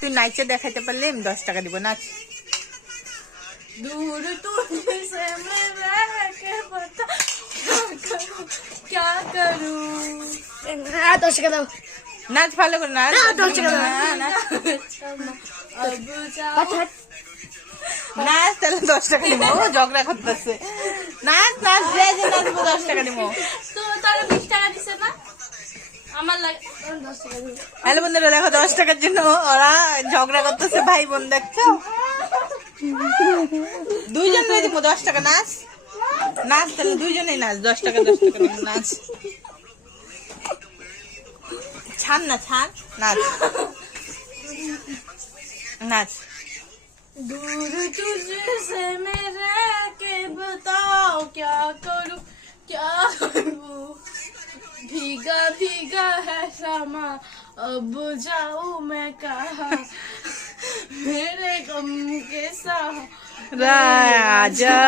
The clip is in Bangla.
তুই নাচে দেখাইতে পারলে আমি 10 টাকা দিব। নাচ। दूर तुझसे मैं रह के बता क्या करूं। 10 টাকা দাও। নাচ ভালো করে নাচ। না, 10 টাকা দাও। अब जाओ নাচ তাহলে 10 টাকা দিব। ও ঝগড়া করতেছে। নাচ নাচ যে নাচবো 10 টাকা দিব। তো তারা 20 টাকা দিছে না আমার লাগে 10 টাকা দিও। হ্যালো বন্ধুরা, দেখো 10 টাকার জন্য ওরা ঝগড়া করতেছে, ভাই বোন দেখছো। দুইজনে দিব 10 টাকা। নাচ নাচ তাহলে দুইজনেই নাচ। 10 টাকা 10 টাকা নাচ। ছাড় না, ছাড়। নাচ নাচ। दूर तुझसे मैं रह के बताओ क्या करूं क्या करूं। भीगा भीगा है समा अब जाऊं मैं कहाँ। मेरे गम के साथ राजा